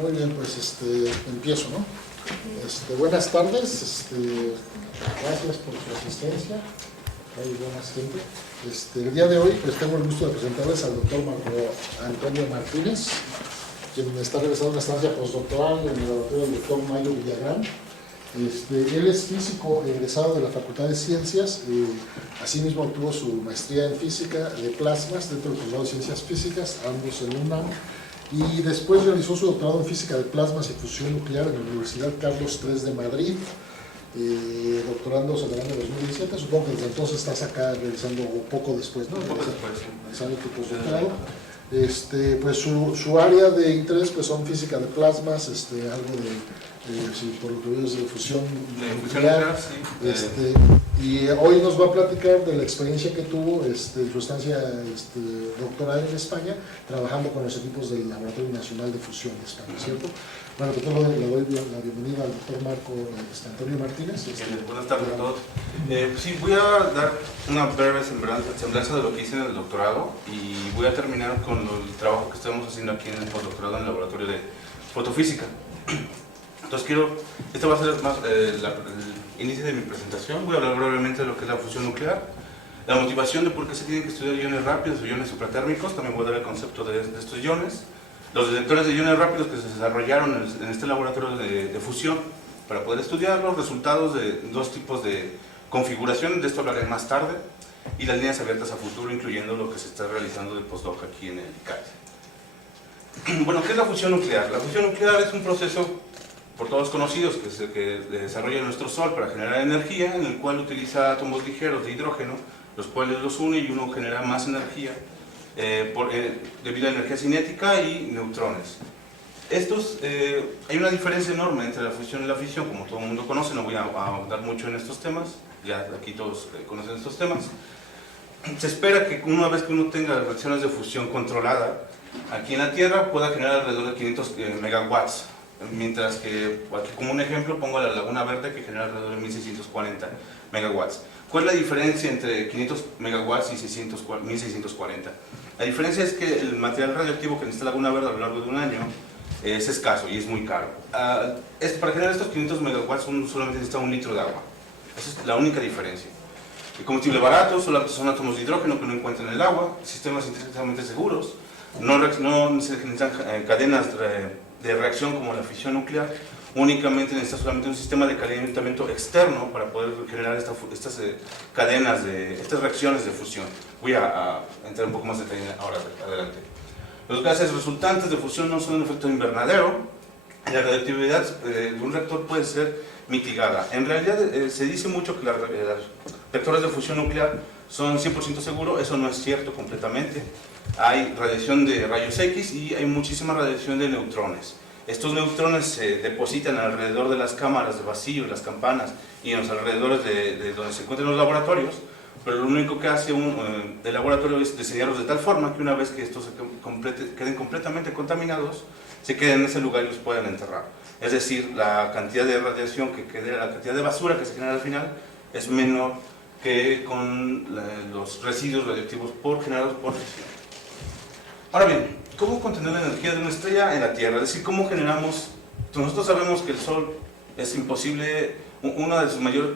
Muy bien, pues empiezo, ¿no? Buenas tardes, gracias por su asistencia. Hay buenas gente. El día de hoy pues tengo el gusto de presentarles al doctor Marco Antonio Martínez, quien está realizando una estancia postdoctoral en el laboratorio del doctor Mayo Villagrán. Él es físico egresado de la Facultad de Ciencias, asimismo obtuvo su maestría en física de plasmas dentro del posgrado de Ciencias Físicas, ambos en UNAM, y después realizó su doctorado en física de plasmas y fusión nuclear en la Universidad Carlos III de Madrid, doctorándose en el año 2017. Supongo que desde entonces estás acá realizando, o poco después, ¿no? Un poco después, sí. Realizando tu postdoctorado. Pues su área de interés pues son física de plasmas, algo de por lo que veo es de fusión nuclear, sí. Y hoy nos va a platicar de la experiencia que tuvo en su estancia doctoral en España, trabajando con los equipos del Laboratorio Nacional de Fusión de España, ¿cierto? Bueno, pues le doy la bienvenida al doctor Marco Antonio Martínez. Buenas tardes a todos. Sí, voy a dar una breve semblanza de lo que hice en el doctorado y voy a terminar con el trabajo que estamos haciendo aquí en el postdoctorado en el laboratorio de fotofísica. Entonces este va a ser más el inicio de mi presentación. Voy a hablar brevemente de lo que es la fusión nuclear, la motivación de por qué se tienen que estudiar iones rápidos o iones supratérmicos. También voy a dar el concepto de estos iones, los detectores de iones rápidos que se desarrollaron en este laboratorio de fusión para poder estudiar los resultados de dos tipos de configuraciones, de esto hablaré más tarde, y las líneas abiertas a futuro, incluyendo lo que se está realizando de postdoc aquí en el ICAT. Bueno, ¿qué es la fusión nuclear? La fusión nuclear es un proceso por todos conocidos que desarrolla nuestro Sol para generar energía, en el cual utiliza átomos ligeros de hidrógeno, los cuales los une y uno genera más energía debido a energía cinética y neutrones. Hay una diferencia enorme entre la fusión y la fisión, como todo el mundo conoce. No voy a ahondar mucho en estos temas, ya aquí todos conocen estos temas. Se espera que una vez que uno tenga las reacciones de fusión controlada aquí en la Tierra pueda generar alrededor de 500 megawatts, mientras que aquí como un ejemplo pongo la Laguna Verde, que genera alrededor de 1640 megawatts. ¿Cuál es la diferencia entre 500 megawatts y 1640? La diferencia es que el material radioactivo que necesita Laguna Verde a lo largo de un año es escaso y es muy caro. Para generar estos 500 megawatts solamente necesita 1 litro de agua. Esa es la única diferencia. El combustible barato solamente son átomos de hidrógeno que no encuentran en el agua, sistemas intrínsecamente seguros, no se necesitan cadenas de reacción como la fisión nuclear, únicamente necesita solamente un sistema de calentamiento externo para poder generar estas cadenas, estas reacciones de fusión. Voy a entrar un poco más de detalle ahora adelante. Los gases resultantes de fusión no son un efecto invernadero, y la radioactividad de un reactor puede ser mitigada. En realidad se dice mucho que los reactores de fusión nuclear son 100% seguros. Eso no es cierto completamente. Hay radiación de rayos X y hay muchísima radiación de neutrones. Estos neutrones se depositan alrededor de las cámaras de vacío, las campanas y en los alrededores de donde se encuentran los laboratorios, pero lo único que hace el laboratorio es diseñarlos de tal forma que una vez que estos queden completamente contaminados, se queden en ese lugar y los puedan enterrar. Es decir, la cantidad de radiación que quede, la cantidad de basura que se genera al final es menor que con los residuos radioactivos generados por fisión. Ahora bien, ¿cómo contener la energía de una estrella en la Tierra? Es decir, ¿cómo generamos? Nosotros sabemos que el Sol es imposible, una de sus mayores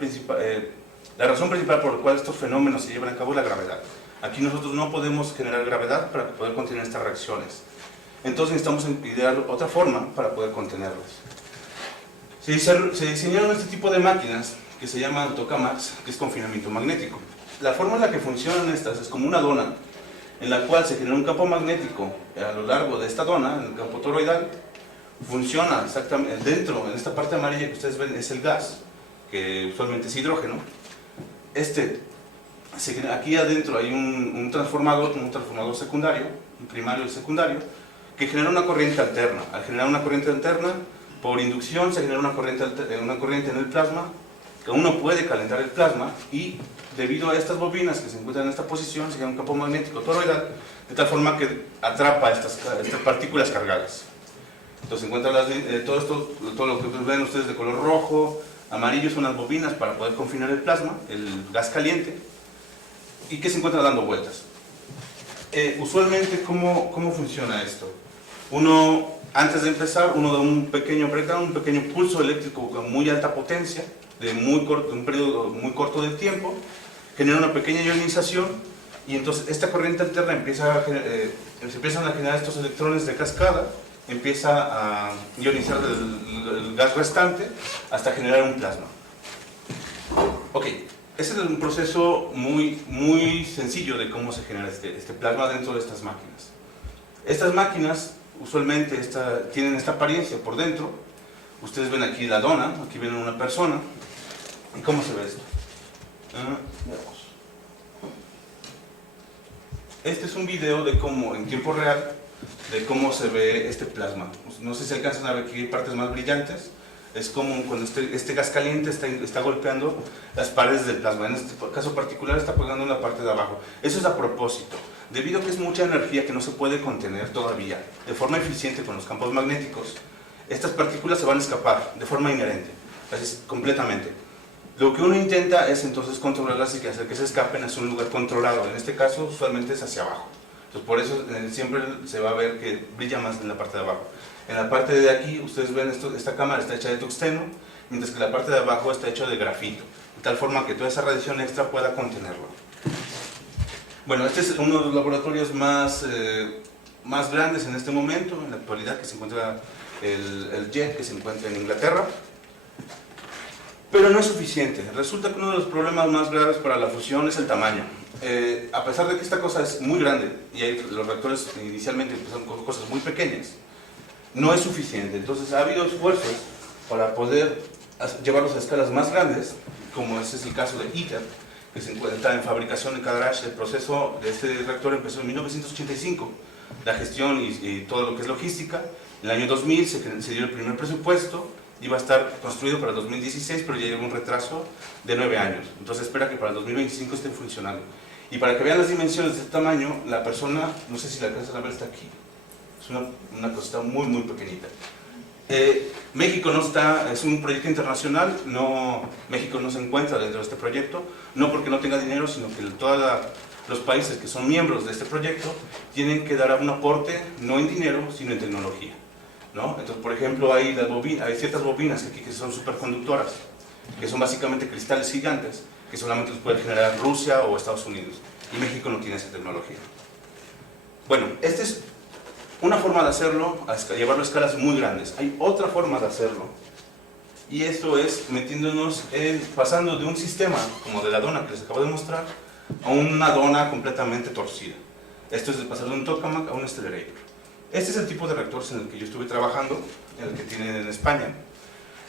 la razón principal por la cual estos fenómenos se llevan a cabo es la gravedad. Aquí nosotros no podemos generar gravedad para poder contener estas reacciones. Entonces necesitamos idear otra forma para poder contenerlas. Se diseñaron este tipo de máquinas que se llaman tokamaks, que es confinamiento magnético. La forma en la que funcionan estas es como una dona, en la cual se genera un campo magnético a lo largo de esta dona, en el campo toroidal. Funciona exactamente dentro, en esta parte amarilla que ustedes ven, es el gas, que usualmente es hidrógeno. Aquí adentro hay un transformador secundario, un primario y secundario, que genera una corriente alterna. Al generar una corriente alterna, por inducción se genera una corriente en el plasma, que uno puede calentar el plasma, y debido a estas bobinas que se encuentran en esta posición, se genera un campo magnético toroidal, de tal forma que atrapa estas partículas cargadas. Entonces se encuentran todo lo que ven ustedes de color rojo, amarillo, son las bobinas para poder confinar el plasma, el gas caliente, y que se encuentra dando vueltas. Usualmente, ¿cómo funciona esto? Antes de empezar, uno da un pequeño breakdown, un pequeño pulso eléctrico con muy alta potencia, de un periodo muy corto de tiempo, genera una pequeña ionización, y entonces esta corriente alterna se empiezan a generar estos electrones de cascada, empieza a ionizar el gas restante hasta generar un plasma. Ok, ese es un proceso muy sencillo de cómo se genera este plasma dentro de estas máquinas. Estas máquinas usualmente tienen esta apariencia por dentro. Ustedes ven aquí la dona, aquí ven una persona. ¿Y cómo se ve esto? Veamos. Este es un video de cómo, en tiempo real, de cómo se ve este plasma. No sé si alcanzan a ver aquí partes más brillantes. Es como cuando este gas caliente está golpeando las paredes del plasma. En este caso particular está pegando en la parte de abajo. Eso es a propósito. Debido a que es mucha energía que no se puede contener todavía de forma eficiente con los campos magnéticos, estas partículas se van a escapar de forma inherente, así, completamente. Lo que uno intenta es entonces controlarlas y hacer que se escapen hacia un lugar controlado. En este caso usualmente es hacia abajo. Entonces por eso siempre se va a ver que brilla más en la parte de abajo. En la parte de aquí ustedes ven esta cámara está hecha de tungsteno, mientras que la parte de abajo está hecha de grafito, de tal forma que toda esa radiación extra pueda contenerlo. Bueno, este es uno de los laboratorios más grandes en este momento, en la actualidad, que se encuentra el JET, que se encuentra en Inglaterra. Pero no es suficiente. Resulta que uno de los problemas más graves para la fusión es el tamaño. A pesar de que esta cosa es muy grande, y los reactores inicialmente empezaron con cosas muy pequeñas, no es suficiente. Entonces ha habido esfuerzos para poder llevarlos a escalas más grandes, como ese es el caso de ITER, que se encuentra en fabricación de Cadarache. El proceso de este reactor empezó en 1985, la gestión y todo lo que es logística. En el año 2000 se dio el primer presupuesto, iba a estar construido para el 2016, pero ya llegó un retraso de 9 años. Entonces espera que para el 2025 esté funcionando. Y para que vean las dimensiones de este tamaño, la persona, no sé si la alcanzan a ver, está aquí. Es una cosita muy pequeñita. México no está, es un proyecto internacional, México no se encuentra dentro de este proyecto, no porque no tenga dinero, sino que todos los países que son miembros de este proyecto tienen que dar un aporte, no en dinero, sino en tecnología, ¿no? Entonces, por ejemplo, hay ciertas bobinas que son superconductoras, que son básicamente cristales gigantes, que solamente los puede generar Rusia o Estados Unidos, y México no tiene esa tecnología. Bueno, esta es una forma de hacerlo, llevarlo a escalas muy grandes. Hay otra forma de hacerlo, y esto es pasando de un sistema como de la dona que les acabo de mostrar a una dona completamente torcida. Esto es de pasar de un tokamak a un accelerator. Este es el tipo de reactores en el que yo estuve trabajando, en el que tienen en España.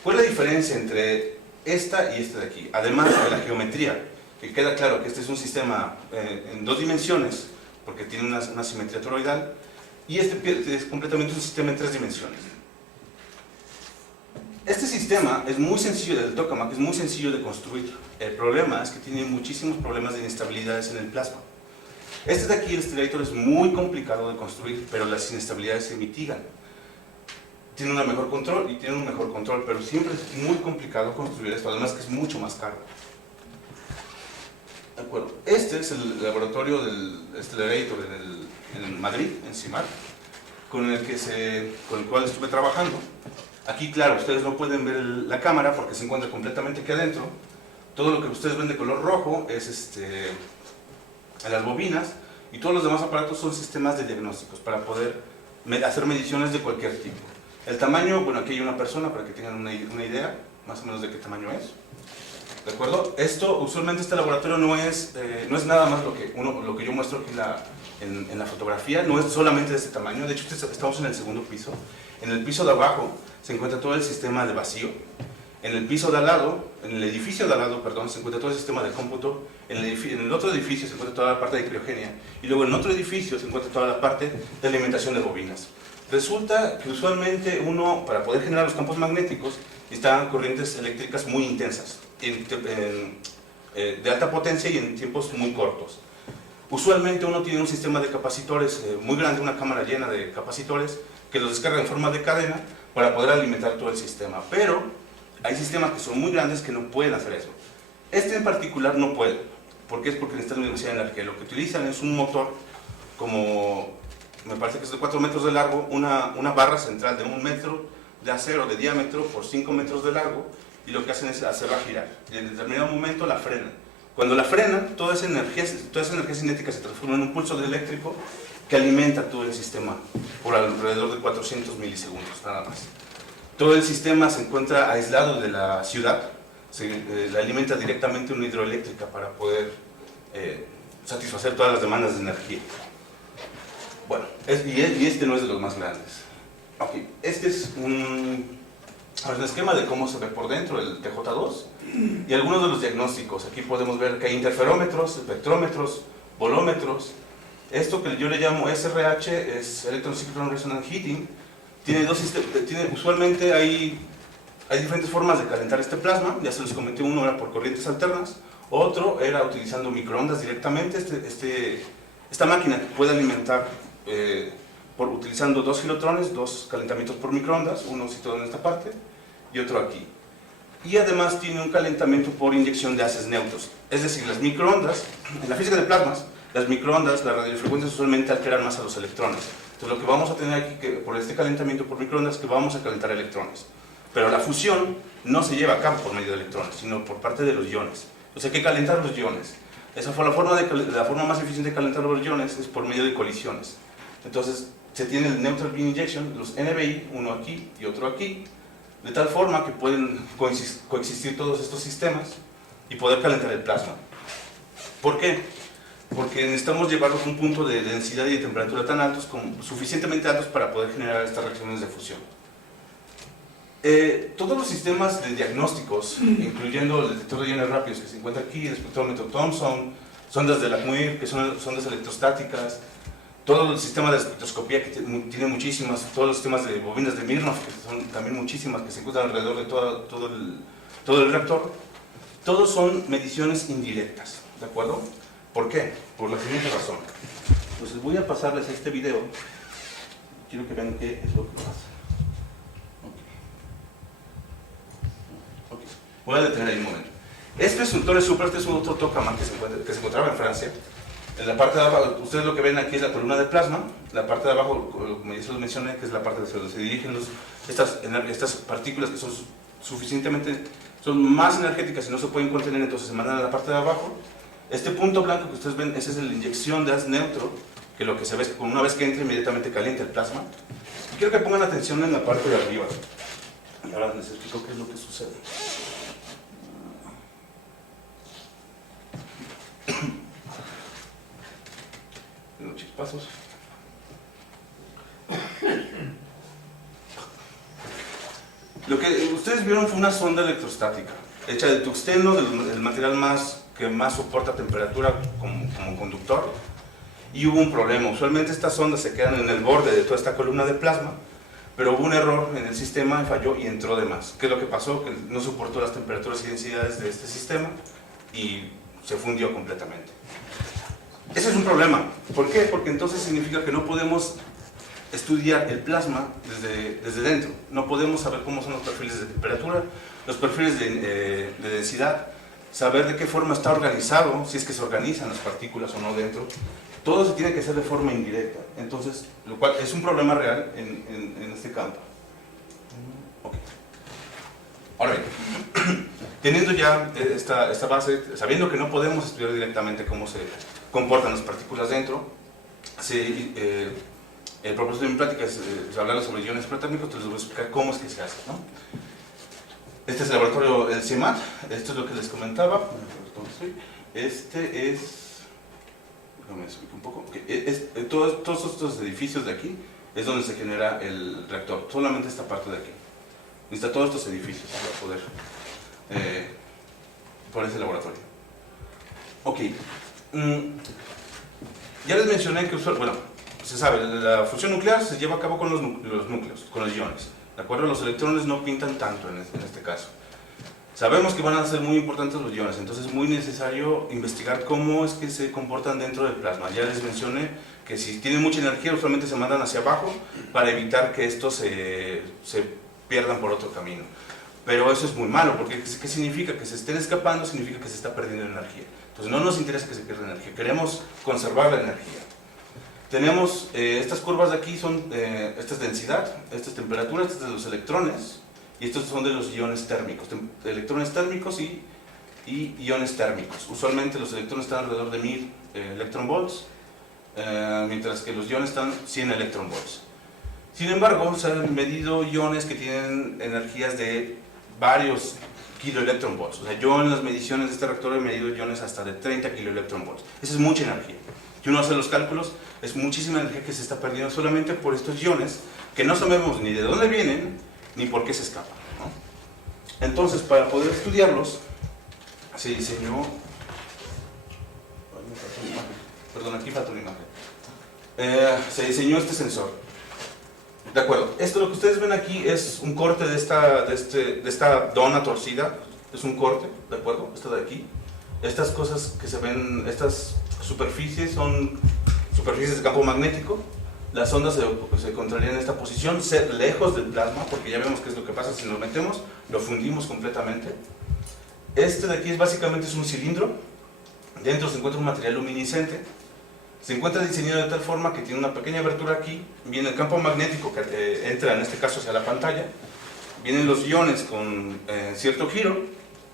¿Cuál es la diferencia entre esta y esta de aquí? Además de la geometría, que queda claro que este es un sistema en 2 dimensiones, porque tiene una simetría toroidal, y este es completamente un sistema en 3 dimensiones. Este sistema es muy sencillo, del tokamak es muy sencillo de construir. El problema es que tiene muchísimos problemas de inestabilidades en el plasma. Este de aquí, el accelerator, es muy complicado de construir, pero las inestabilidades se mitigan. Tiene un mejor control, pero siempre es muy complicado construir esto, además que es mucho más caro. De acuerdo. Este es el laboratorio del accelerator en Madrid, en CIMAR, con el cual estuve trabajando. Aquí, claro, ustedes no pueden ver la cámara porque se encuentra completamente aquí adentro. Todo lo que ustedes ven de color rojo es las bobinas, y todos los demás aparatos son sistemas de diagnósticos para poder hacer mediciones de cualquier tipo. El tamaño, bueno, aquí hay una persona para que tengan una idea más o menos de qué tamaño es. ¿De acuerdo? Usualmente este laboratorio no es nada más lo que yo muestro aquí en la fotografía, no es solamente de este tamaño. De hecho, estamos en el segundo piso. En el piso de abajo se encuentra todo el sistema de vacío. En el piso de al lado, en el edificio de al lado, perdón, se encuentra todo el sistema de cómputo. En el otro edificio se encuentra toda la parte de criogenia. Y luego en otro edificio se encuentra toda la parte de alimentación de bobinas. Resulta que usualmente para poder generar los campos magnéticos, necesitan corrientes eléctricas muy intensas, de alta potencia y en tiempos muy cortos. Usualmente uno tiene un sistema de capacitores muy grande, una cámara llena de capacitores, que los descarga en forma de cadena para poder alimentar todo el sistema. Pero hay sistemas que son muy grandes que no pueden hacer eso. Este en particular no puede. ¿Por qué? Es porque necesitan demasiada energía. Lo que utilizan es un motor como me parece que es de 4 metros de largo, una barra central de 1 metro de acero de diámetro por 5 metros de largo, y lo que hacen es hacerla girar. Y en determinado momento la frenan. Cuando la frenan, toda esa energía cinética se transforma en un pulso eléctrico que alimenta todo el sistema por alrededor de 400 milisegundos, nada más. Todo el sistema se encuentra aislado de la ciudad, le alimenta directamente una hidroeléctrica para poder satisfacer todas las demandas de energía. Bueno, y este no es de los más grandes. Okay. Este es un esquema de cómo se ve por dentro el TJ2 y algunos de los diagnósticos. Aquí podemos ver que hay interferómetros, espectrómetros, volómetros. Esto que yo le llamo SRH es Electron Synchronous Resonance Heating. Usualmente hay diferentes formas de calentar este plasma. Ya se los comenté, uno era por corrientes alternas, otro era utilizando microondas directamente. Esta máquina puede alimentar utilizando 2 girotrones, 2 calentamientos por microondas, uno situado en esta parte y otro aquí. Y además tiene un calentamiento por inyección de haces neutros. Es decir, las microondas, en la física de plasmas, las microondas, las radiofrecuencias usualmente alteran más a los electrones. Entonces lo que vamos a tener aquí, por este calentamiento por microondas, es que vamos a calentar electrones. Pero la fusión no se lleva a cabo por medio de electrones, sino por parte de los iones. Entonces hay que calentar los iones. Esa fue la forma más eficiente de calentar los iones, es por medio de colisiones. Entonces se tiene el Neutral Beam Injection, los NBI, uno aquí y otro aquí, de tal forma que pueden coexistir todos estos sistemas y poder calentar el plasma. ¿Por qué? Porque necesitamos llevarlos a un punto de densidad y de temperatura tan altos, como suficientemente altos para poder generar estas reacciones de fusión. Todos los sistemas de diagnósticos, incluyendo el detector de iones rápidos que se encuentra aquí, el espectrómetro Thomson, sondas de LACMUIR, que son sondas electrostáticas, todo el sistema de espectroscopía, que tiene muchísimas, todos los sistemas de bobinas de Mirnov, que son también muchísimas, que se encuentran alrededor de todo el reactor, todos son mediciones indirectas, ¿de acuerdo? ¿Por qué? Por la siguiente razón. Entonces voy a pasarles este video, quiero que vean qué es lo que pasa. Okay. Voy a detener ahí un momento. Este es un Torres Supra, este es un otro tokamak que se encontraba en Francia. En la parte de abajo, ustedes lo que ven aquí es la columna de plasma. La parte de abajo, como ya se los mencioné, que es la parte donde se dirigen estas partículas que son más energéticas y no se pueden contener, entonces se mandan a la parte de abajo. Este punto blanco que ustedes ven, esa es la inyección de haz neutro, que lo que se ve es que una vez que entra inmediatamente calienta el plasma. Y quiero que pongan atención en la parte de arriba. Y ahora les explico qué es lo que sucede. Unos chispazos. Lo que ustedes vieron fue una sonda electrostática hecha de tuxteno, del material que más soporta temperatura como conductor, y hubo un problema. Usualmente estas sondas se quedan en el borde de toda esta columna de plasma, pero hubo un error en el sistema, falló y entró de más. ¿Qué es lo que pasó? Que no soportó las temperaturas y densidades de este sistema y se fundió completamente. Ese es un problema. ¿Por qué? Porque entonces significa que no podemos estudiar el plasma desde dentro. No podemos saber cómo son los perfiles de temperatura, los perfiles de densidad, saber de qué forma está organizado, si es que se organizan las partículas o no dentro. Todo se tiene que hacer de forma indirecta. Entonces, lo cual es un problema real en este campo. Okay. Ahora bien, teniendo ya esta base, sabiendo que no podemos estudiar directamente cómo se comportan las partículas dentro, el propósito de mi plática es hablar sobre iones protámicos. Entonces les voy a explicar cómo es que se hace, ¿no? Este es el laboratorio del CIEMAT, esto es lo que les comentaba. Este es, déjame explicar un poco, todos estos edificios de aquí es donde se genera el reactor, solamente esta parte de aquí. Necesita todos estos edificios para poder poner ese laboratorio. Ok, ya les mencioné que, bueno, se sabe, la fusión nuclear se lleva a cabo con los núcleos, con los iones. ¿De acuerdo? Los electrones no pintan tanto en este caso. Sabemos que van a ser muy importantes los iones, entonces es muy necesario investigar cómo es que se comportan dentro del plasma. Ya les mencioné que si tienen mucha energía, usualmente se mandan hacia abajo para evitar que estos se pierdan por otro camino. Pero eso es muy malo, porque ¿qué significa? Que se estén escapando significa que se está perdiendo energía. Entonces no nos interesa que se pierda energía, queremos conservar la energía. Tenemos estas curvas de aquí, esta es densidad, esta es temperatura, esta es de los electrones, y estos son de los iones térmicos, electrones térmicos y iones térmicos. Usualmente los electrones están alrededor de 1000 electronvolts, mientras que los iones están 100 electronvolts. Sin embargo, se han medido iones que tienen energías de varios kiloelectronvolts. O sea, yo en las mediciones de este reactor he medido iones hasta de 30 kiloelectronvolts. Esa es mucha energía. Si uno hace los cálculos, es muchísima energía que se está perdiendo solamente por estos iones que no sabemos ni de dónde vienen ni por qué se escapan, ¿no? Entonces, para poder estudiarlos, se diseñó... Perdón, aquí falta una imagen. Se diseñó este sensor. De acuerdo, esto lo que ustedes ven aquí es un corte de esta dona torcida, es un corte, ¿de acuerdo? Esto de aquí. Estas cosas que se ven, estas superficies son superficies de campo magnético. Las ondas se encontrarían en esta posición, lejos del plasma, porque ya vemos qué es lo que pasa si nos metemos, lo fundimos completamente. Este de aquí básicamente es un cilindro, dentro se encuentra un material luminiscente. Se encuentra diseñado de tal forma que tiene una pequeña abertura aquí, viene el campo magnético que entra en este caso hacia la pantalla, vienen los iones con cierto giro,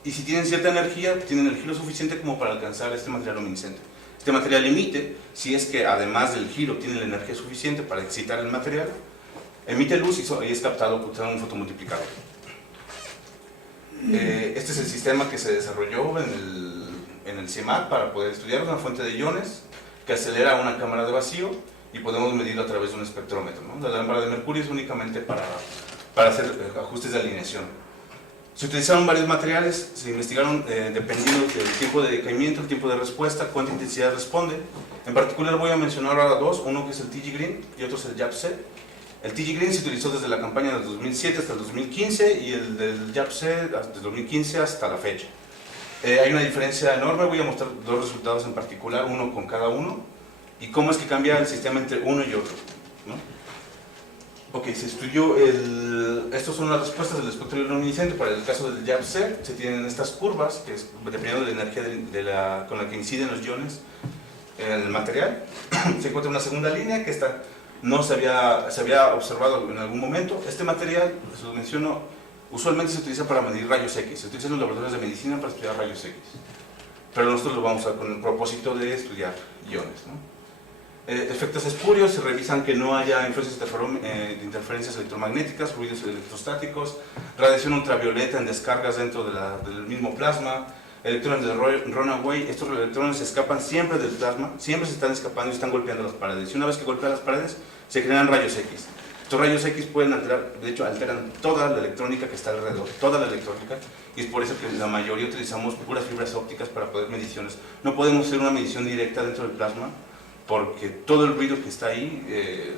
y si tienen cierta energía, tienen el giro suficiente como para alcanzar este material luminiscente. Este material emite, si es que además del giro tiene la energía suficiente para excitar el material, emite luz y es captado por un fotomultiplicador. Este es el sistema que se desarrolló en el CIEMAT para poder estudiar una fuente de iones que acelera una cámara de vacío y podemos medirlo a través de un espectrómetro, ¿no? La lámpara de mercurio es únicamente para hacer ajustes de alineación. Se utilizaron varios materiales, se investigaron dependiendo del tiempo de decaimiento, el tiempo de respuesta, cuánta intensidad responde. En particular voy a mencionar ahora dos, uno que es el TG Green y otro es el JAPC. El TG Green se utilizó desde la campaña del 2007 hasta el 2015 y el del JAPC desde el 2015 hasta la fecha. Hay una diferencia enorme, voy a mostrar dos resultados en particular, uno con cada uno, y cómo es que cambia el sistema entre uno y otro, ¿no? Ok, se estudió estas son las respuestas del espectro luminiscente. Para el caso del JAPC se tienen estas curvas, que es dependiendo de la energía con la que inciden los iones en el material. Se encuentra una segunda línea que no se había observado en algún momento. Este material, se lo menciono, usualmente se utiliza para medir rayos X, se utiliza en los laboratorios de medicina para estudiar rayos X, pero nosotros lo vamos a usar con el propósito de estudiar iones, ¿no? Efectos espurios, se revisan que no haya interferencias electromagnéticas, ruidos electrostáticos, radiación ultravioleta en descargas dentro del mismo plasma, electrones de runaway. Estos electrones se escapan siempre del plasma, siempre se están escapando y están golpeando las paredes, y una vez que golpean las paredes se generan rayos X. Estos rayos X pueden alterar, de hecho alteran toda la electrónica que está alrededor, toda la electrónica, y es por eso que la mayoría utilizamos puras fibras ópticas para poder mediciones. No podemos hacer una medición directa dentro del plasma porque todo el ruido que está ahí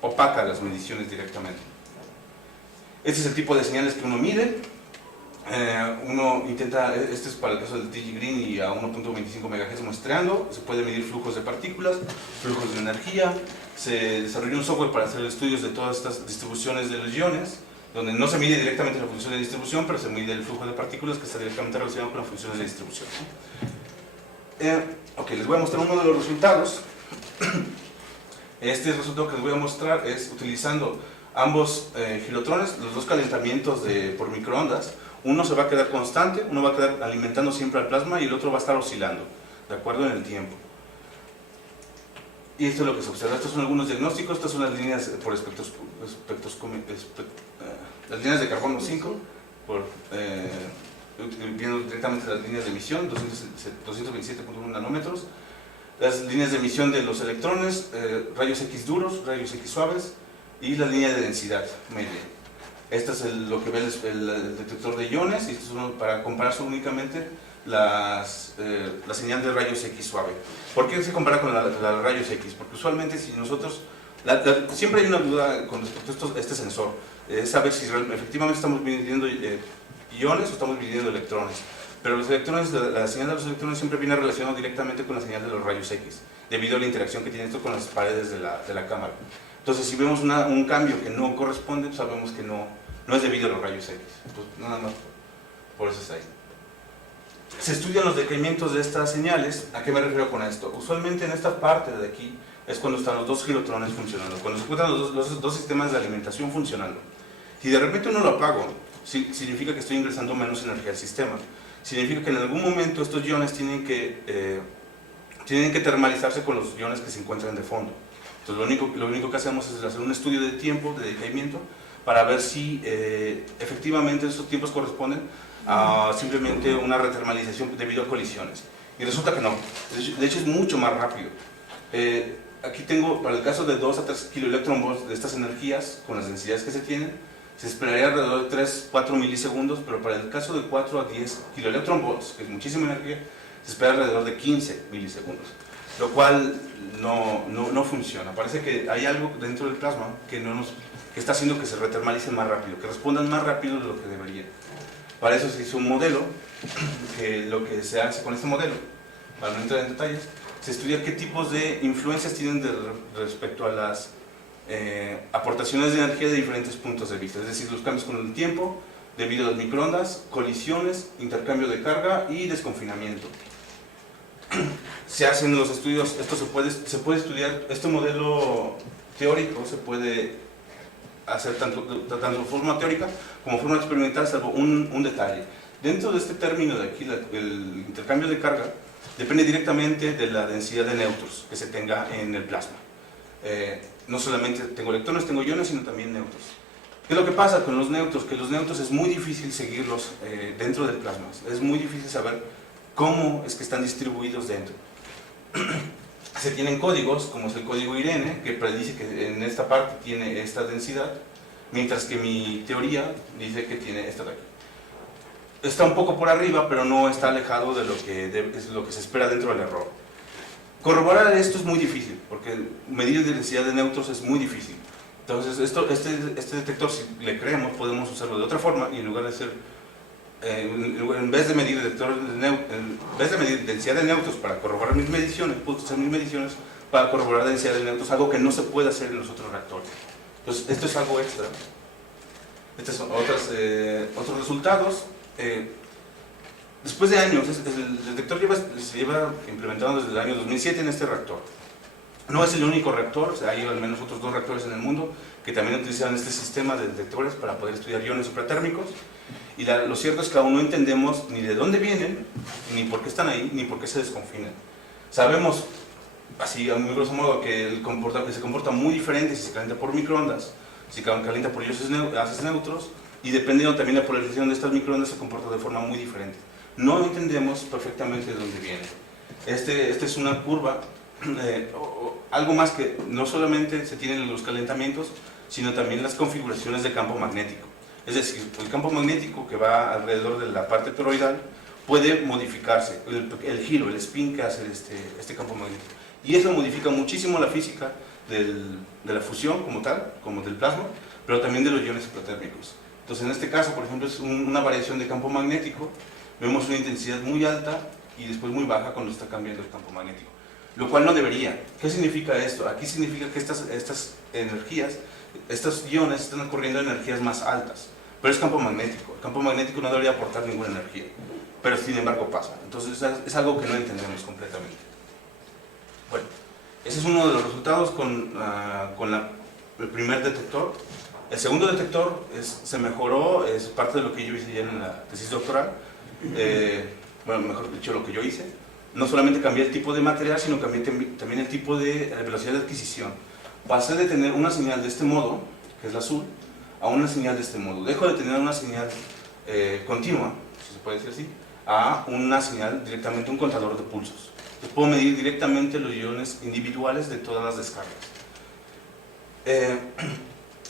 opaca las mediciones directamente. Este es el tipo de señales que uno mide. Uno intenta, este es para el caso del TG Green y a 1.25 MHz muestreando, se puede medir flujos de partículas, flujos de energía. Se desarrolló un software para hacer estudios de todas estas distribuciones de los iones, donde no se mide directamente la función de distribución, pero se mide el flujo de partículas que está directamente relacionado con las funciones de distribución. Ok, les voy a mostrar uno de los resultados. Este resultado que les voy a mostrar es utilizando ambos girotrones, los dos calentamientos por microondas. Uno se va a quedar constante, uno va a quedar alimentando siempre al plasma y el otro va a estar oscilando, de acuerdo en el tiempo. Y esto es lo que se observa. Estos son algunos diagnósticos, estas son las líneas por las líneas de carbono 5, viendo directamente las líneas de emisión, 227.1 nanómetros, las líneas de emisión de los electrones, rayos X duros, rayos X suaves, y la línea de densidad media. Este es lo que ve el detector de iones, y esto es uno para compararse únicamente la señal de rayos X suave. ¿Por qué se compara con la de rayos X? Porque usualmente si nosotros, siempre hay una duda con respecto a este sensor, es saber si efectivamente estamos midiendo iones o estamos midiendo electrones. Pero los electrones, la señal de los electrones siempre viene relacionada directamente con la señal de los rayos X, debido a la interacción que tiene esto con las paredes de la cámara. Entonces, si vemos un cambio que no corresponde, sabemos que no es debido a los rayos X. Pues nada más por eso está ahí. se estudian los decaimientos de estas señales. ¿A qué me refiero con esto? Usualmente en esta parte de aquí es cuando están los dos girotrones funcionando, cuando se encuentran los dos sistemas de alimentación funcionando. Si de repente uno lo apago, significa que estoy ingresando menos energía al sistema. Significa que en algún momento estos iones tienen que termalizarse con los iones que se encuentran de fondo. Entonces lo único que hacemos es hacer un estudio de tiempo, de decaimiento, para ver si efectivamente esos tiempos corresponden a simplemente una retermalización debido a colisiones. Y resulta que no, de hecho es mucho más rápido. Aquí tengo, para el caso de 2 a 3 kiloelectronvolts de estas energías, con las densidades que se tienen, se esperaría alrededor de 3-4 milisegundos, pero para el caso de 4 a 10 kiloelectronvolts, que es muchísima energía, se espera alrededor de 15 milisegundos, lo cual no funciona. Parece que hay algo dentro del plasma que está haciendo que se retermalice más rápido, que respondan más rápido de lo que debería. Para eso se hizo un modelo, que lo que se hace con este modelo, para no entrar en detalles, se estudia qué tipos de influencias tienen respecto a las aportaciones de energía de diferentes puntos de vista, es decir, los cambios con el tiempo, debido a las microondas, colisiones, intercambio de carga y desconfinamiento. Se hacen los estudios, esto se puede estudiar, este modelo teórico se puede hacer tanto de forma teórica como forma experimental, salvo un detalle. Dentro de este término de aquí, el intercambio de carga, depende directamente de la densidad de neutros que se tenga en el plasma. No solamente tengo electrones, tengo iones, sino también neutros. ¿Qué es lo que pasa con los neutros? Que los neutros es muy difícil seguirlos dentro del plasma. Es muy difícil saber cómo es que están distribuidos dentro. Se tienen códigos, como es el código Irene, que predice que en esta parte tiene esta densidad, mientras que mi teoría dice que tiene esta de aquí. Está un poco por arriba, pero no está alejado de es lo que se espera dentro del error. Corroborar esto es muy difícil, porque medir la densidad de neutros es muy difícil. Entonces, este detector, si le creemos, podemos usarlo de otra forma, y en lugar de ser, en vez de medir densidad de neutros para corroborar mis mediciones, puedo usar mis mediciones para corroborar densidad de neutros, algo que no se puede hacer en los otros reactores. Entonces, esto es algo extra. Estos son otros resultados. Después de años, el detector se lleva implementado desde el año 2007 en este reactor. No es el único reactor, hay al menos otros 2 reactores en el mundo que también utilizan este sistema de detectores para poder estudiar iones supratérmicos. Y lo cierto es que aún no entendemos ni de dónde vienen, ni por qué están ahí, ni por qué se desconfinan. Sabemos, así a muy grosso modo, que se comporta muy diferente si se calienta por microondas, si se calienta por gases neutros, y dependiendo también de la polarización de estas microondas se comporta de forma muy diferente. No entendemos perfectamente de dónde viene. Este es una curva, algo más que no solamente se tienen los calentamientos, sino también las configuraciones de campo magnético. Es decir, el campo magnético que va alrededor de la parte toroidal puede modificarse, el giro, el spin que hace este campo magnético. Y eso modifica muchísimo la física de la fusión como tal, como del plasma, pero también de los iones exotérmicos. Entonces, en este caso, por ejemplo, es una variación de campo magnético. Vemos una intensidad muy alta y después muy baja cuando está cambiando el campo magnético, lo cual no debería. ¿Qué significa esto? Aquí significa que estas energías, estos iones están ocurriendo en energías más altas, pero es campo magnético. El campo magnético no debería aportar ninguna energía, pero sin embargo pasa. Entonces es algo que no entendemos completamente. Bueno, ese es uno de los resultados con el primer detector. El segundo detector se mejoró, es parte de lo que yo hice ya en la tesis doctoral. Bueno, mejor dicho, lo que yo hice. No solamente cambié el tipo de material, sino cambié también el tipo de velocidad de adquisición. Pasé de tener una señal de este modo, que es la azul, a una señal de este modo. Dejo de tener una señal continua, si se puede decir así, a una señal directamente, un contador de pulsos. Entonces puedo medir directamente los iones individuales de todas las descargas.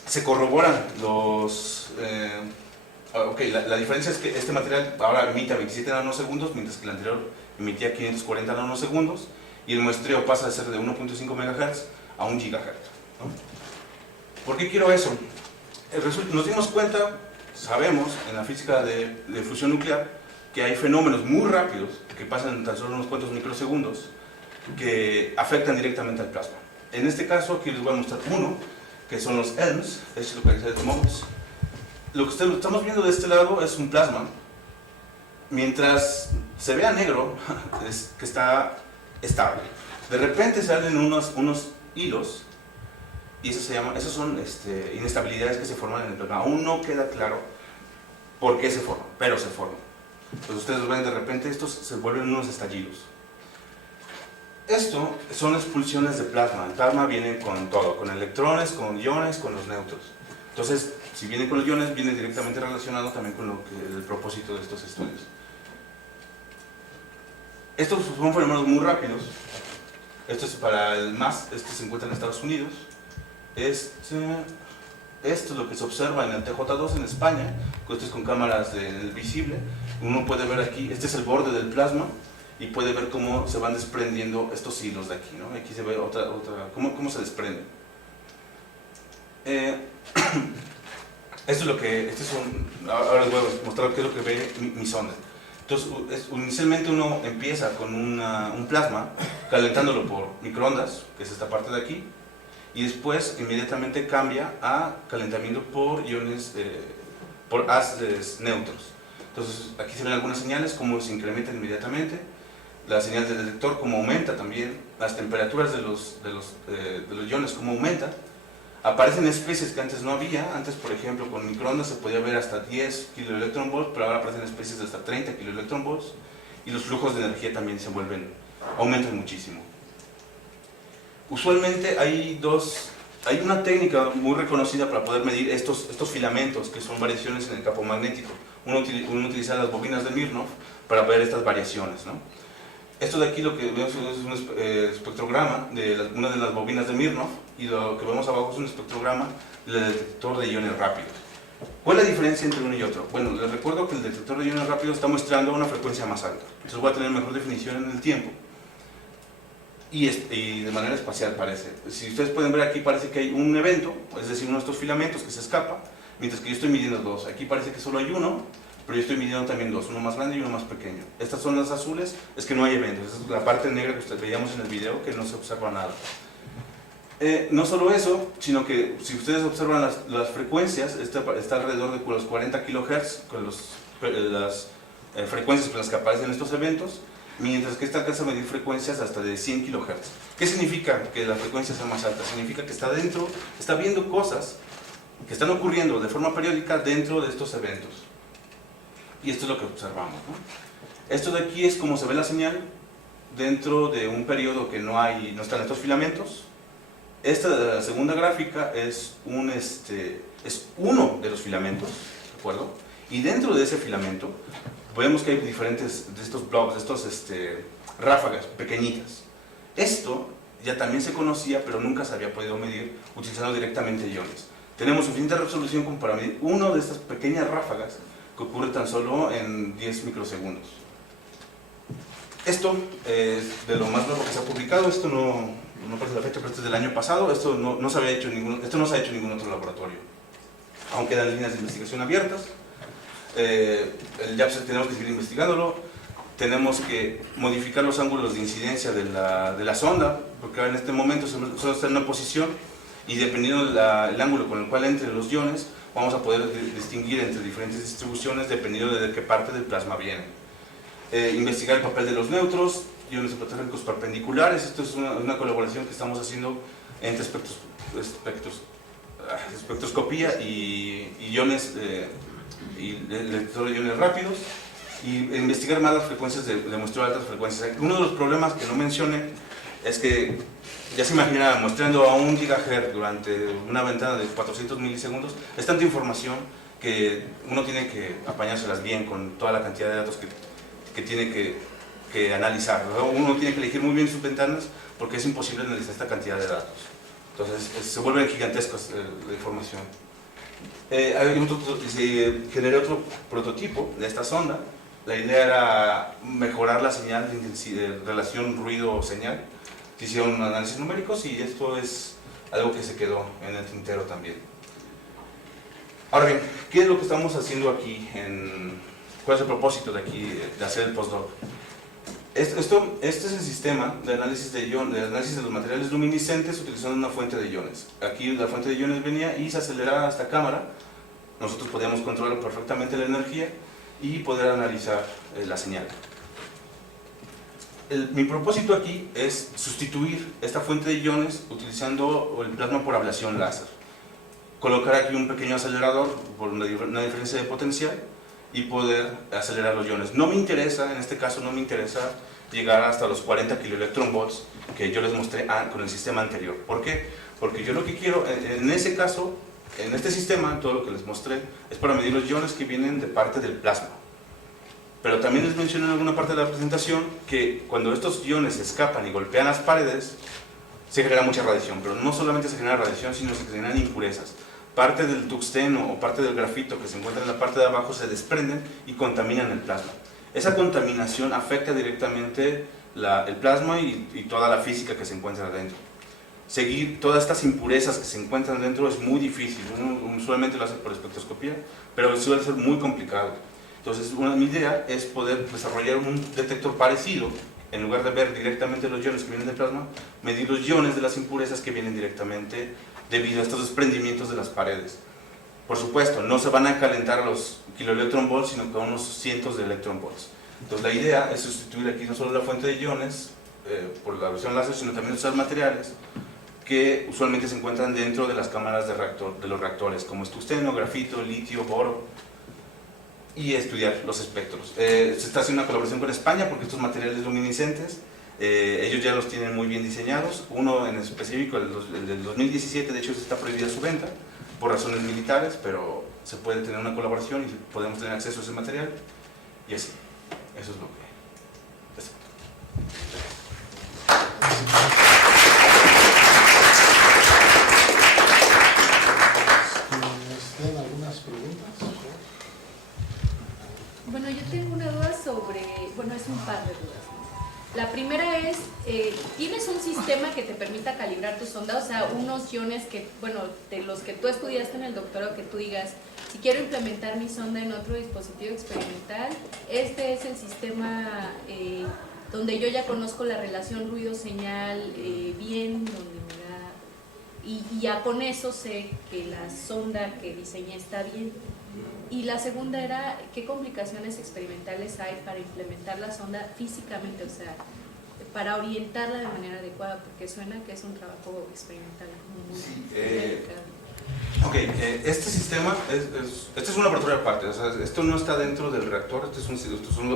Se corroboran los... la diferencia es que este material ahora emite a 27 nanosegundos, mientras que el anterior emitía 540 nanosegundos, y el muestreo pasa de ser de 1.5 MHz a 1 GHz, ¿no? ¿Por qué quiero eso? Nos dimos cuenta, sabemos, en la física de fusión nuclear, que hay fenómenos muy rápidos, que pasan en tan solo unos cuantos microsegundos, que afectan directamente al plasma. En este caso, aquí les voy a mostrar uno, que son los ELMs, es localizado de MOX. Lo que estamos viendo de este lado es un plasma. Mientras se vea negro, es que está estable. De repente salen unos hilos, y esos son inestabilidades que se forman en el plasma. Aún no queda claro por qué se forman, pero se forman. Pues ustedes ven, de repente estos se vuelven unos estallidos. Esto son expulsiones de plasma. El plasma viene con todo, con electrones, con iones, con los neutros. Entonces, si viene con los iones, viene directamente relacionado también con el propósito de estos estudios. Estos son fenómenos muy rápidos. Esto es para el MAS, este se encuentra en Estados Unidos. Esto es lo que se observa en el TJ2 en España, esto es con cámaras del visible. Uno puede ver aquí, este es el borde del plasma, y puede ver cómo se van desprendiendo estos hilos de aquí, ¿no? Aquí se ve cómo se desprenden. Ahora les voy a mostrar qué es lo que ve mi sonda. Entonces, inicialmente uno empieza con un plasma, calentándolo por microondas, que es esta parte de aquí, y después inmediatamente cambia a calentamiento por iones, por haces neutros. Entonces, aquí se ven algunas señales, cómo se incrementan inmediatamente, la señal del detector, cómo aumenta también, las temperaturas de los iones, cómo aumenta. Aparecen especies que antes no había. Antes, por ejemplo, con microondas se podía ver hasta 10 kiloelectronvolts, pero ahora aparecen especies de hasta 30 kiloelectronvolts, y los flujos de energía también aumentan muchísimo. Usualmente hay una técnica muy reconocida para poder medir estos filamentos, que son variaciones en el campo magnético. Uno utiliza las bobinas de Mirnov para ver estas variaciones, ¿no? Esto de aquí lo que vemos es un espectrograma de una de las bobinas de Mirnov, y lo que vemos abajo es un espectrograma del detector de iones rápidos. ¿Cuál es la diferencia entre uno y otro? Bueno, les recuerdo que el detector de iones rápidos está mostrando una frecuencia más alta, entonces va a tener mejor definición en el tiempo y de manera espacial parece. Si ustedes pueden ver aquí, parece que hay un evento, es decir, uno de estos filamentos que se escapa, mientras que yo estoy midiendo dos. Aquí parece que solo hay uno, pero yo estoy midiendo también dos, uno más grande y uno más pequeño. Estas son las azules, es que no hay eventos. Esa es la parte negra que ustedes veíamos en el video, que no se observa nada. No solo eso, sino que si ustedes observan las frecuencias, está alrededor de los 40 kHz, con las frecuencias con las que aparecen estos eventos, mientras que esta alcanza a medir frecuencias hasta de 100 kHz. ¿Qué significa que la frecuencia sea más alta? Significa que está viendo cosas que están ocurriendo de forma periódica dentro de estos eventos. Y esto es lo que observamos, ¿no? Esto de aquí es como se ve la señal dentro de un periodo que no están estos filamentos. Esta de la segunda gráfica es uno de los filamentos, ¿de acuerdo? Y dentro de ese filamento vemos que hay diferentes de estos blobs, de estos ráfagas pequeñitas. Esto ya también se conocía, pero nunca se había podido medir utilizando directamente iones. Tenemos suficiente resolución como para medir una de estas pequeñas ráfagas que ocurre tan solo en 10 microsegundos. Esto es de lo más nuevo que se ha publicado. Esto no parece la fecha, pero este es del año pasado. Esto no se ha hecho en ningún otro laboratorio. Aún quedan líneas de investigación abiertas. Tenemos que seguir investigándolo. Tenemos que modificar los ángulos de incidencia de la sonda, porque en este momento solo está en una posición, y dependiendo del ángulo con el cual entren los iones, vamos a poder distinguir entre diferentes distribuciones dependiendo de qué parte del plasma viene. Investigar el papel de los neutros, iones protóricos perpendiculares. Esto es una colaboración que estamos haciendo entre espectroscopía y iones y detector de iones rápidos, y investigar más las frecuencias de muestreo de altas frecuencias. Uno de los problemas que no mencioné es que ya se imagina, muestreando a 1 GHz durante una ventana de 400 milisegundos, es tanta información que uno tiene que apañárselas bien con toda la cantidad de datos que tiene que analizar, ¿no? Uno tiene que elegir muy bien sus ventanas, porque es imposible analizar esta cantidad de datos. Entonces se vuelven gigantescas la información. Se generó otro prototipo de esta sonda. La idea era mejorar la señal de relación ruido-señal. Se hicieron análisis numéricos y esto es algo que se quedó en el tintero también. Ahora bien, ¿qué es lo que estamos haciendo aquí? ¿Cuál es el propósito de aquí, de hacer el postdoc? Este es el sistema de análisis de los materiales luminiscentes utilizando una fuente de iones. Aquí la fuente de iones venía y se aceleraba a esta cámara. Nosotros podíamos controlar perfectamente la energía y poder analizar la señal. Mi propósito aquí es sustituir esta fuente de iones utilizando el plasma por ablación láser. Colocar aquí un pequeño acelerador por una diferencia de potencial y poder acelerar los iones. No me interesa, en este caso no me interesa llegar hasta los 40 kiloelectronvolts que yo les mostré con el sistema anterior. ¿Por qué? Porque yo lo que quiero, en ese caso, en este sistema, todo lo que les mostré, es para medir los iones que vienen de parte del plasma. Pero también les mencioné en alguna parte de la presentación que cuando estos iones escapan y golpean las paredes, se genera mucha radiación, pero no solamente se genera radiación, sino que se generan impurezas. Parte del tungsteno o parte del grafito que se encuentra en la parte de abajo se desprenden y contaminan el plasma. Esa contaminación afecta directamente el plasma y toda la física que se encuentra adentro. Seguir todas estas impurezas que se encuentran dentro es muy difícil. Uno usualmente lo hace por espectroscopía, pero suele ser muy complicado. Entonces, mi idea es poder desarrollar un detector parecido. En lugar de ver directamente los iones que vienen del plasma, medir los iones de las impurezas que vienen directamente debido a estos desprendimientos de las paredes. Por supuesto, no se van a calentar a los kiloelectronvolts, sino con unos cientos de electronvolts. Entonces, la idea es sustituir aquí no solo la fuente de iones por la ablación láser, sino también usar materiales que usualmente se encuentran dentro de las cámaras de los reactores, como es tungsteno, grafito, litio, boro, y estudiar los espectros. Se está haciendo una colaboración con España porque estos materiales luminiscentes, ellos ya los tienen muy bien diseñados. Uno en específico, el del 2017, de hecho está prohibida su venta por razones militares, pero se puede tener una colaboración y podemos tener acceso a ese material, y así, eso es lo que... ¿Tienen algunas preguntas? Bueno, yo tengo una duda sobre, bueno, es un par de dudas, ¿no? La primera es, ¿tienes un sistema que te permita calibrar tu sonda? O sea, unos iones que, bueno, de los que tú estudiaste en el doctorado, que tú digas, si quiero implementar mi sonda en otro dispositivo experimental, este es el sistema donde yo ya conozco la relación ruido-señal bien, donde me da, y ya con eso sé que la sonda que diseñé está bien. Y la segunda era, ¿qué complicaciones experimentales hay para implementar la sonda físicamente? O sea, para orientarla de manera adecuada, porque suena que es un trabajo experimental muy delicado. Ok, este sistema, este es un laboratorio aparte, o sea, esto no está dentro del reactor, esto es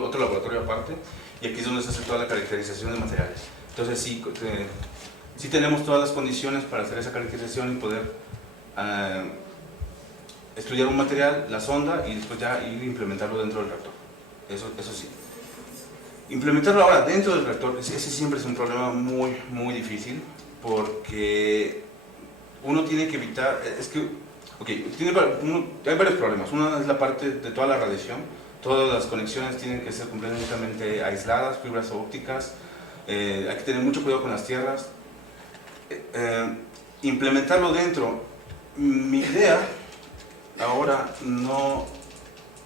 otro laboratorio aparte, y aquí es donde se hace toda la caracterización de materiales. Entonces sí tenemos todas las condiciones para hacer esa caracterización y poder estudiar un material, la sonda, y después ya ir a implementarlo dentro del reactor. Eso sí. Implementarlo ahora dentro del reactor, ese siempre es un problema muy, muy difícil, porque uno tiene que evitar, hay varios problemas. Uno es la parte de toda la radiación. Todas las conexiones tienen que ser completamente aisladas, fibras ópticas, hay que tener mucho cuidado con las tierras. Implementarlo dentro, mi idea ahora no...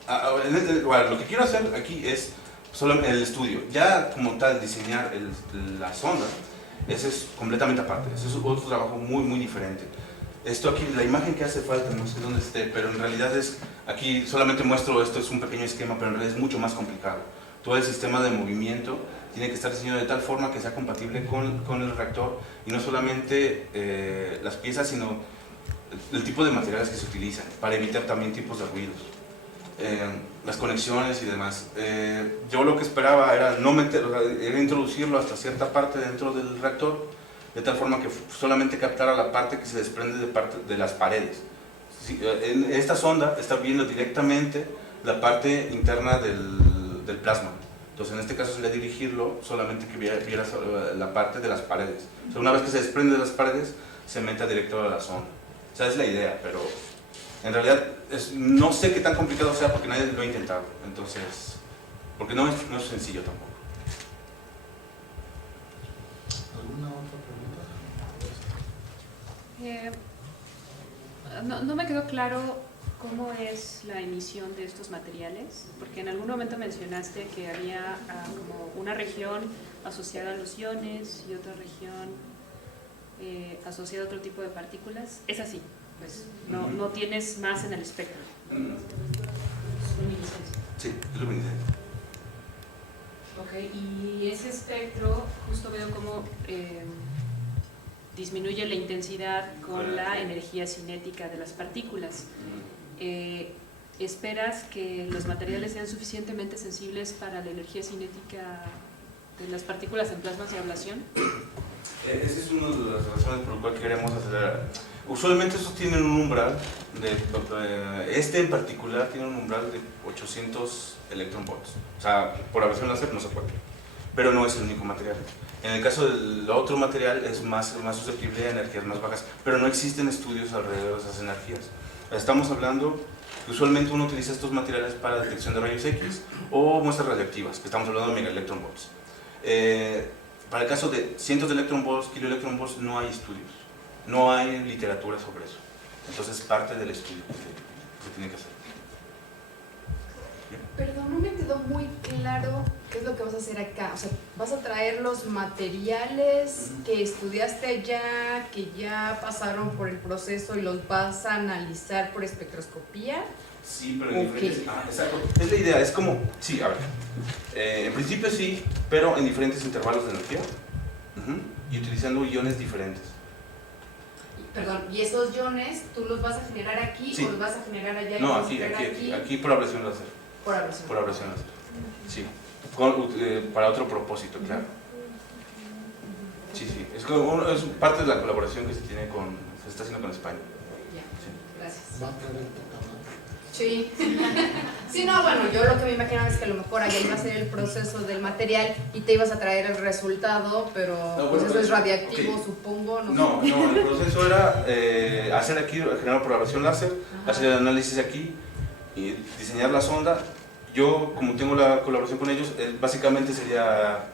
lo que quiero hacer aquí es solo el estudio. Ya como tal, diseñar la sonda, ese es completamente aparte, ese es otro trabajo muy, muy diferente. Esto aquí, la imagen que hace falta, no sé dónde esté, pero en realidad aquí solamente muestro esto, es un pequeño esquema, pero en realidad es mucho más complicado. Todo el sistema de movimiento tiene que estar diseñado de tal forma que sea compatible con el reactor, y no solamente las piezas, sino el tipo de materiales que se utilizan, para evitar también tipos de ruidos, las conexiones y demás. Yo lo que esperaba era era introducirlo hasta cierta parte dentro del reactor, de tal forma que solamente captara la parte que se desprende de las paredes. En esta sonda está viendo directamente la parte interna del plasma. Entonces, en este caso sería dirigirlo solamente que viera la parte de las paredes. O sea, una vez que se desprende de las paredes, se mete directo a la sonda. O sea, es la idea, pero en realidad no sé qué tan complicado sea porque nadie lo ha intentado. Entonces, porque no es sencillo tampoco. ¿Alguna otra pregunta? No me quedó claro cómo es la emisión de estos materiales, porque en algún momento mencionaste que había como una región asociada a los iones y otra región asociada a otro tipo de partículas. Es así, pues no tienes más en el espectro. Sí, es luminiscencia. Ok, y ese espectro, justo veo cómo disminuye la intensidad con la energía cinética de las partículas. ¿Esperas que los materiales sean suficientemente sensibles para la energía cinética de las partículas en plasmas de ablación? Esa es una de las razones por las cuales queremos acelerar. Usualmente estos tienen un umbral, este en particular tiene un umbral de 800 electron volts. O sea, por abrasión láser no se puede, pero no es el único material. En el caso del otro material es más susceptible a energías más bajas, pero no existen estudios alrededor de esas energías. Estamos hablando que usualmente uno utiliza estos materiales para detección de rayos X o muestras radioactivas, que estamos hablando de megaelectronvolts. Para el caso de cientos de electronvolts, kiloelectronvolts, no hay estudios, no hay literatura sobre eso. Entonces es parte del estudio que se tiene que hacer. Perdón, no me quedó muy claro qué es lo que vas a hacer acá. O sea, ¿vas a traer los materiales que estudiaste allá, que ya pasaron por el proceso y los vas a analizar por espectroscopía? Sí, pero en diferentes... exacto. Es la idea, es como... Sí, a ver. En principio sí, pero en diferentes intervalos de energía y utilizando iones diferentes. Perdón, ¿y esos iones tú los vas a generar aquí o los vas a generar allá? No, aquí por abrasión láser. Por abrasión. Por abrasión láser. Sí. Para otro propósito, claro. Sí, sí. Es parte de la colaboración que se está haciendo con España. Ya, gracias. Va a traer el tocador. Sí. Sí, no, bueno, yo lo que me imaginaba es que a lo mejor allá iba a ser el proceso del material y te ibas a traer el resultado, pero pues eso es radiactivo, supongo. No, el proceso era hacer aquí, generar por abrasión láser, hacer el análisis aquí y diseñar la sonda. Yo, como tengo la colaboración con ellos, básicamente sería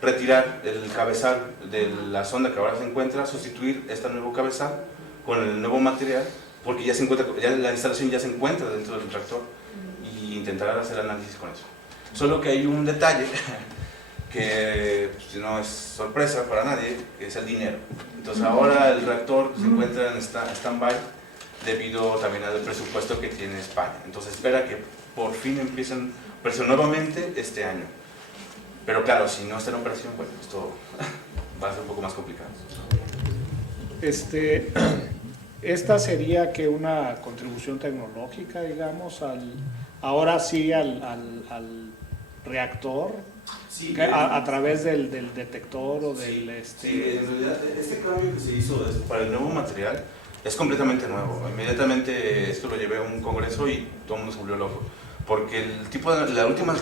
retirar el cabezal de la sonda que ahora se encuentra, sustituir este nuevo cabezal con el nuevo material, porque ya la instalación ya se encuentra dentro del reactor, y intentar hacer análisis con eso. Solo que hay un detalle que pues, no es sorpresa para nadie, que es el dinero. Entonces ahora el reactor se encuentra en stand-by debido también al presupuesto que tiene España. Entonces espera que por fin empiecen operación nuevamente este año. Pero claro, si no está en operación, bueno, esto va a ser un poco más complicado. Esta sería que una contribución tecnológica, digamos, ahora sí al reactor, Sí, a través del detector o del... Sí, en realidad este cambio que se hizo para el nuevo material es completamente nuevo. Inmediatamente esto lo llevé a un congreso y todo el mundo se volvió loco, porque las últimas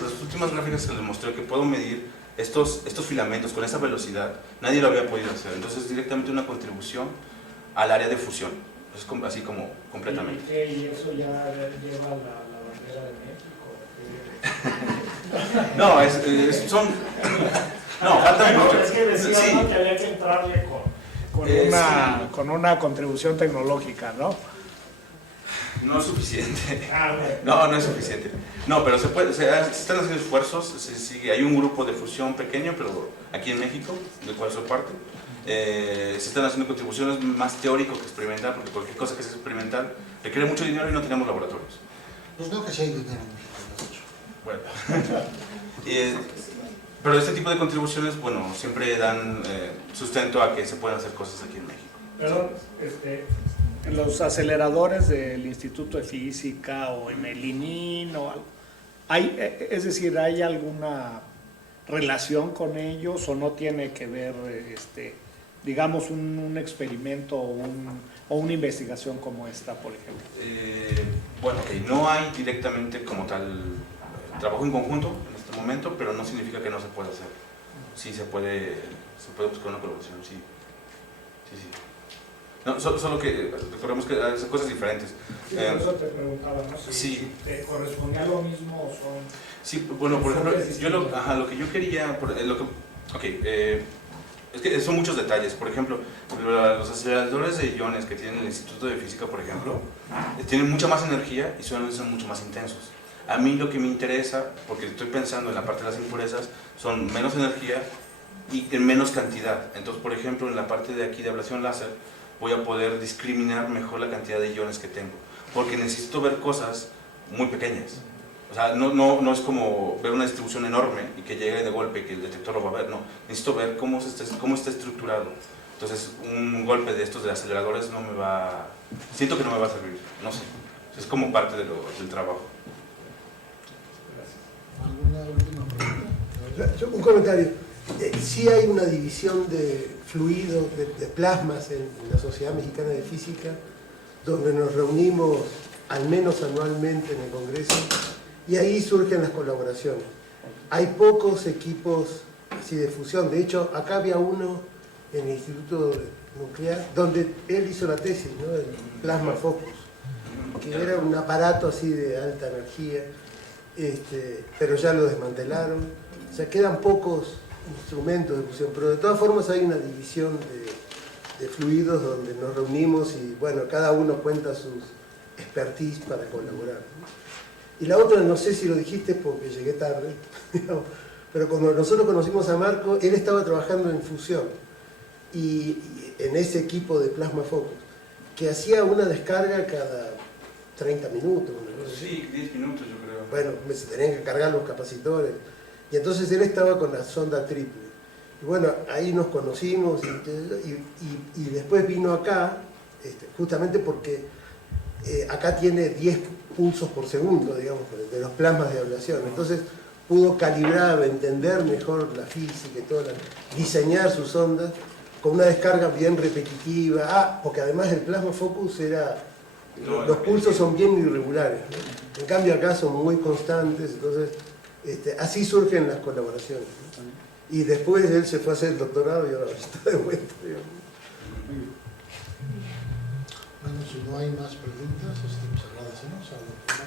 gráficas que les mostré que puedo medir estos filamentos con esa velocidad, nadie lo había podido hacer. Entonces es directamente una contribución al área de fusión, es así como completamente. ¿Y eso ya lleva la bandera de México? No, no, falta mucho. Es que decía, Sí. ¿no?, que había que entrarle con una contribución tecnológica, ¿no? No es suficiente. Bueno. No es suficiente. No, pero se están haciendo esfuerzos, hay un grupo de fusión pequeño, pero aquí en México, del cual soy parte. Se están haciendo contribuciones más teórico que experimental, porque cualquier cosa que sea experimental requiere mucho dinero y no tenemos laboratorios. Pues veo que sí hay dinero en México, lo has dicho. Bueno. Pero este tipo de contribuciones, bueno, siempre dan sustento a que se puedan hacer cosas aquí en México. Perdón, en los aceleradores del Instituto de Física o en el ININ o algo, es decir, ¿hay alguna relación con ellos o no tiene que ver, digamos, un experimento o una investigación como esta, por ejemplo? Bueno, no hay directamente como tal trabajo en conjunto en este momento, pero no significa que no se pueda hacer. Sí, se puede buscar una colaboración, sí. No, solo que recordemos que hay cosas diferentes. Sí, por eso te preguntaba, ¿no? Sí. ¿Te correspondía lo mismo o son...? Sí, bueno, por ejemplo, lo que yo quería... es que son muchos detalles. Por ejemplo, los aceleradores de iones que tiene el Instituto de Física, por ejemplo, tienen mucha más energía y suelen ser mucho más intensos. A mí lo que me interesa, porque estoy pensando en la parte de las impurezas, son menos energía y en menos cantidad. Entonces, por ejemplo, en la parte de aquí de ablación láser, voy a poder discriminar mejor la cantidad de iones que tengo, porque necesito ver cosas muy pequeñas. O sea, no es como ver una distribución enorme y que llegue de golpe y que el detector lo va a ver, no. Necesito ver cómo está estructurado. Entonces, un golpe de estos de aceleradores no me va... Siento que no me va a servir, no sé. Es como parte del trabajo. ¿Alguna última pregunta? Un comentario. Sí hay una división de fluidos, de plasmas en la Sociedad Mexicana de Física, donde nos reunimos al menos anualmente en el Congreso, y ahí surgen las colaboraciones. Hay pocos equipos así de fusión. De hecho, acá había uno en el Instituto Nuclear, donde él hizo la tesis, ¿no? El Plasma Focus, que era un aparato así de alta energía, pero ya lo desmantelaron. O sea, quedan pocos instrumentos de fusión, pero de todas formas hay una división de fluidos donde nos reunimos y bueno, cada uno cuenta sus expertise para colaborar, ¿no? Y la otra, no sé si lo dijiste porque llegué tarde, pero cuando nosotros conocimos a Marco, él estaba trabajando en fusión y en ese equipo de Plasma Focus, que hacía una descarga cada 30 minutos. ¿No? Sí, 10 minutos yo creo. Bueno, se tenían que cargar los capacitores. Y entonces él estaba con la sonda triple. Y bueno, ahí nos conocimos y después vino acá, justamente porque acá tiene 10 pulsos por segundo, digamos, de los plasmas de ablación. Entonces pudo calibrar, entender mejor la física y todo, diseñar sus ondas con una descarga bien repetitiva. Porque además el Plasma Focus los pulsos son bien irregulares, ¿no? En cambio acá son muy constantes, entonces así surgen las colaboraciones, ¿no? Y después él se fue a hacer el doctorado y ahora está de vuelta, digamos. Bueno, si no hay más preguntas, pues agradecemos al doctor.